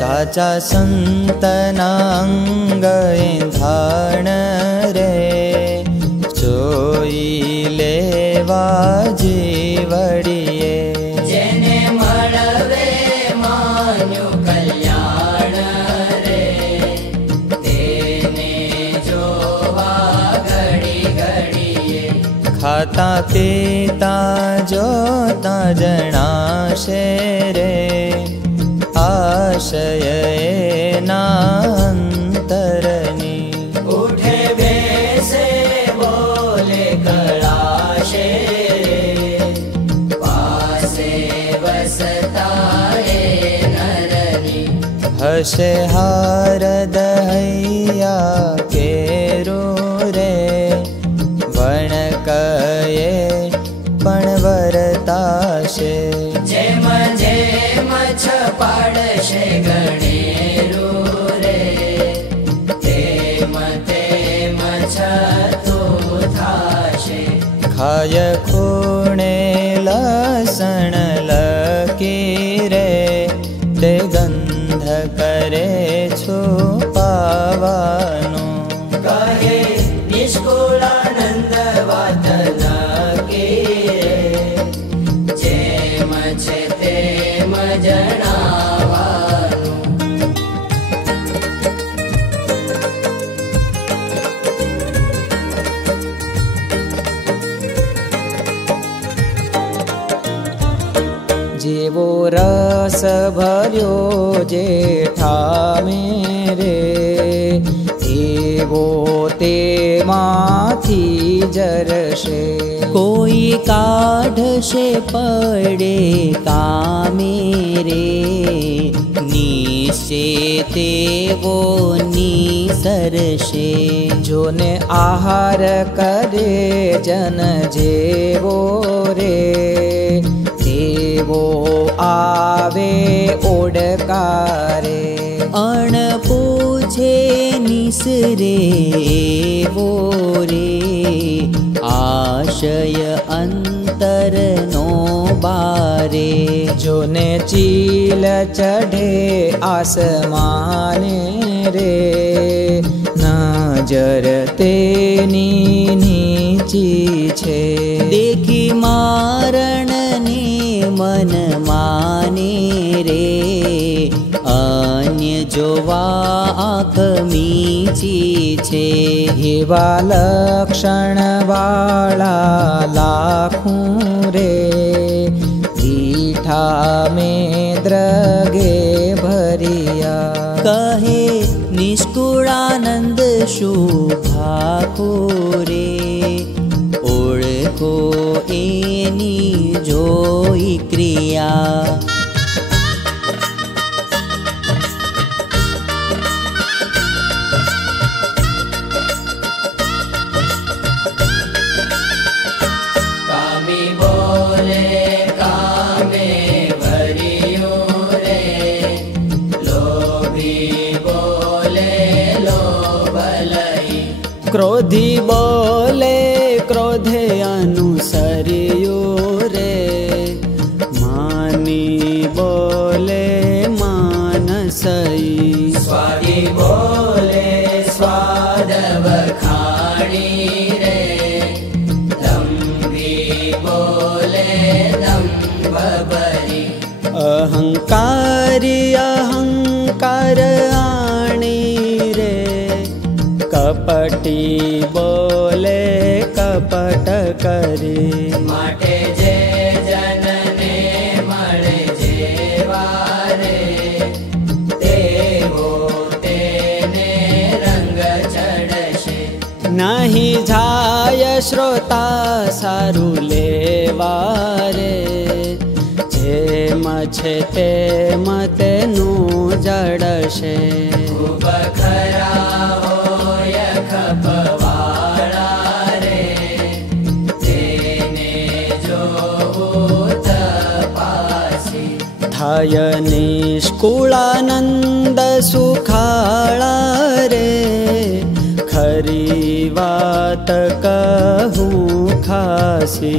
साचा संतना अंग एंधाण रे जोई लेवा जीवड़िए जेने मळवे मान्यु कल्याण रे तेने जोवा घड़ी घड़िए खाता पीता जोता जणाशे रे आशय नांतरनी उठे बेसे बोले कळाशे पासे बसता हे नरनी हसे हारद हैया केरू रे वणकये पण वरताशे जेम जेम छपाडशे गणेरू रे तेम तेम छतो थाशे खाय खूणे लसण लकी रे ते गंध करे छुपावानो कहे निष्कुळानंद वात लकी रे जेम छे तेम जणावानु जेवो रस भर्यो जेठा मेरे एवो ते माथी जरशे कोई काढ़शे पड़े कामे रे नीशे तेवो नीसरशे जोने आहार करे जन जेवो रे तेवो आवे ओडकारे अण पूछे निसरे वो रे आशय अंतर नो बारे जोने चील चढ़े आसमाने रे नजर तेनी नीची छे देखी मारण ने मन माने रे अन्य जोवा आँख मीची छे एवा लक्षण वाला लाखूं रे दीठा में द्रगे भरिया कहे निष्कुळानंद शुभाखो रे ओळखो एनी जोई क्रिया कामी बोले कामे भरियो रे लोभी बोले लोभलई क्रोधी बोले क्रोधे अनुसरियो रे मानी बोले मानसई स्वादी बोले स्वाद बखाणी रे दम्भी बोले दम्भ भरी अहंकारी अहंकार आणी रे कपटी बोले कपट करी माटे जे जनने मळे जेवा रे तेवो तेने रंग चढ़शे नहीं जाय श्रोता सारू लेवा रे जेम छे तेम तेनु जड़शे खूब खरा होय खपवाळा रे तेने जोवो तपासी थाय निष्कुळानंद सुखाळा रे खरी वात कहूं खासी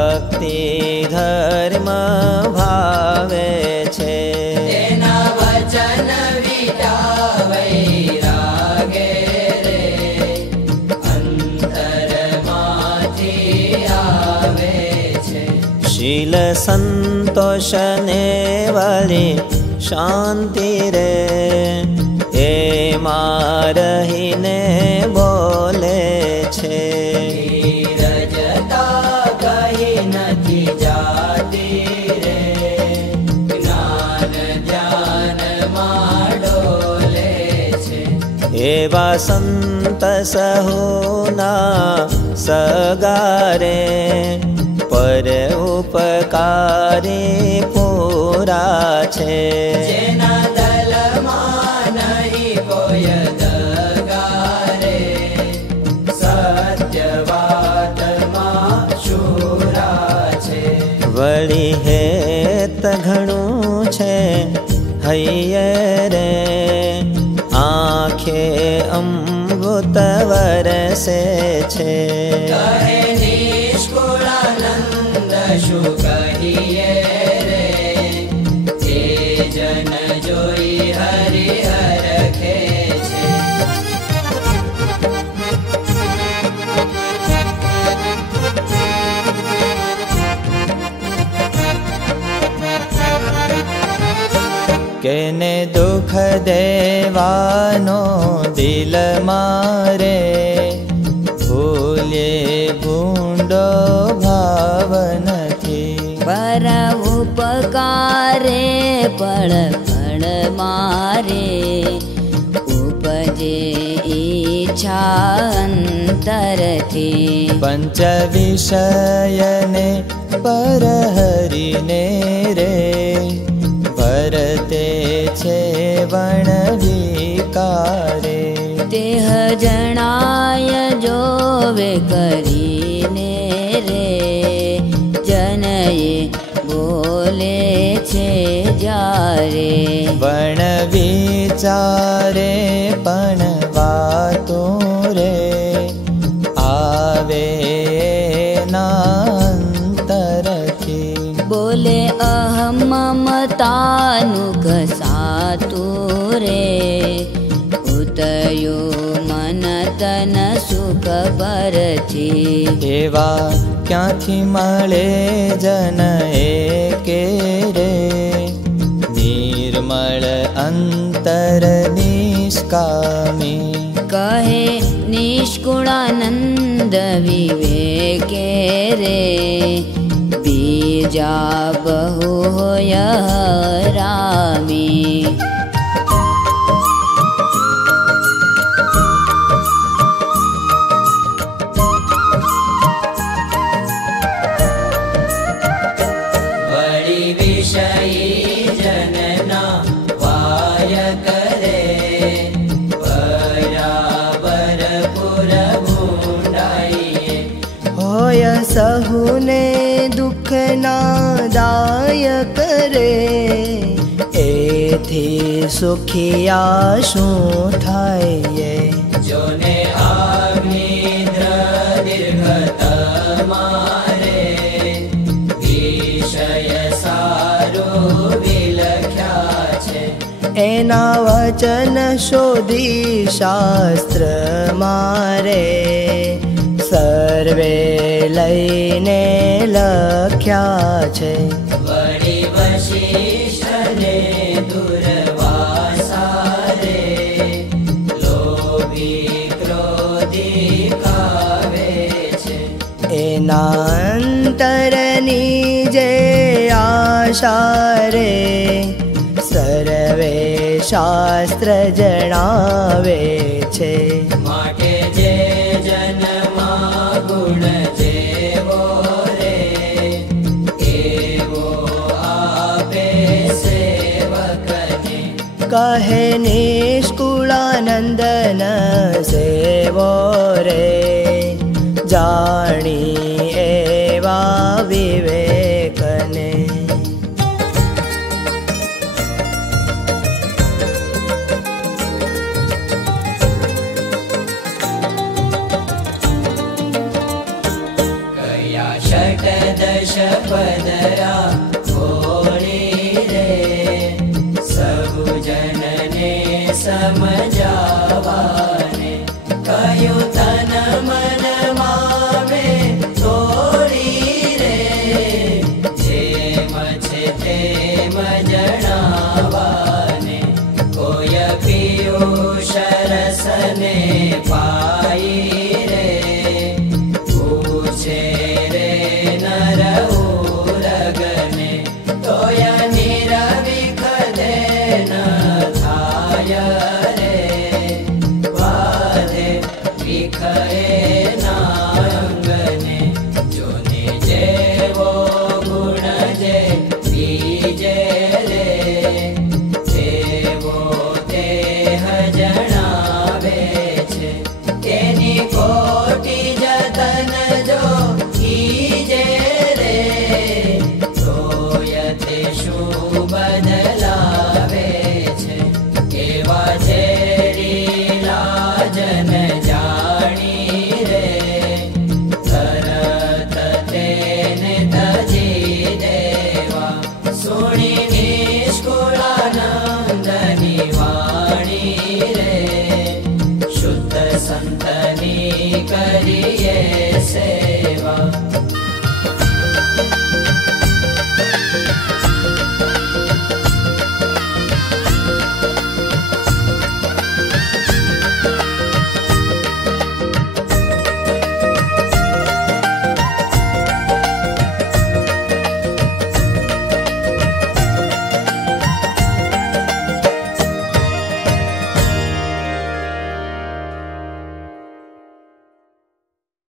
ભક્તિ ધર્મ ભાવે છે. તેના વચન વિટાવૈરાગે રે અંતરમાંથી આવે છે. શીલ સંતોષ ને વળી શાંતિ રે એમાં રહીને બોલે છે. ધીરજતા કહી નથી જાતી રે જ્ઞાન ધ્યાનમાં ડોલે છે. એવા સંત સહુના સગારે પર ઉપકારી પૂરા છે. જેના દલમાં નહીં કોઈ દગારે સત્ય વાતમાં શુરા છે. વળી હેત ઘણું છે હૈયે રે આંખે અમૃત વરસે છે. કહે નિષ્કુળાનંદ શું કહીએ રે તે જન જોઈ હરિહર ખે છે. કેને દુઃખ દેવાનો દિલ મારે ભૂલે ભૂંડો ભાવ નથી. પર ઉપકારે પળ પળ મારે ઉપજે ઈચ્છા અંતરથી. પંચ વિષયને પર હરીને રે ભરતે છે વણ વિકારે. તેહ જણાય જોવે કરીને રે જનએ બોલે છે જારે. વણ વિચારે પણ વાતો રે આવે નાંતરથી. બોલે અહમ મમતાનું ઘસાતું રે ઉતયો મન તન સુખ પરથી. એવા ક્યાંથી મળે જન એકે રે નિર્મળ અંતર નિષ્કામી. કહે નિષ્કુળાનંદ વિવેકે રે બીજા બહુ હોય રામી. વળી વિષયી જનના વાય કરે બરાબર પુર ભૂંડાઈએ. હોય સહુને દુઃખના દાયક રે એથી સુખિયા શું થાય. જોને આગ્નિદ્ર દીર્ઘ તમારે વિષય સારું વિલખ્યા છે. એના વચન શોધી શાસ્ત્ર મારે સર્વે લઈને લખ્યા છે. વળી વશિષ્ઠને દુર્વાસા રે લોભી ક્રોધી ખાવે છે. એના અંતરની જે આશા રે સર્વે શાસ્ત્ર જણાવે છે. માટે જે જન્મમાં ગુણ જેવો રે એવો આપે સેવકને. કહે નિષ્કુળાનંદન સેવો રે જાણી એવા વિવેકને. કયા ષટ यश पदरा खोली रे सबु जनने समझावाने कयो तन मन मावे तोड़ी रे जेम छे तेम जणावाने कोय पीयूष रसने पाई रे पूछे रे नर उरगने तोय निरविख दे न थाय रे वादे विखए नांगने जोने जेवो गुण जे बीजे रे तेवो देह जणावे छे तेनी कोटी जतन जो कीजे रे तोयते शू बदलावे छे केवा झेरी लाजन जाणी रे तरत तेने तजी देवा सुणी निष्कुलानंदनी वाणी रे शुद्ध संतनी करिए से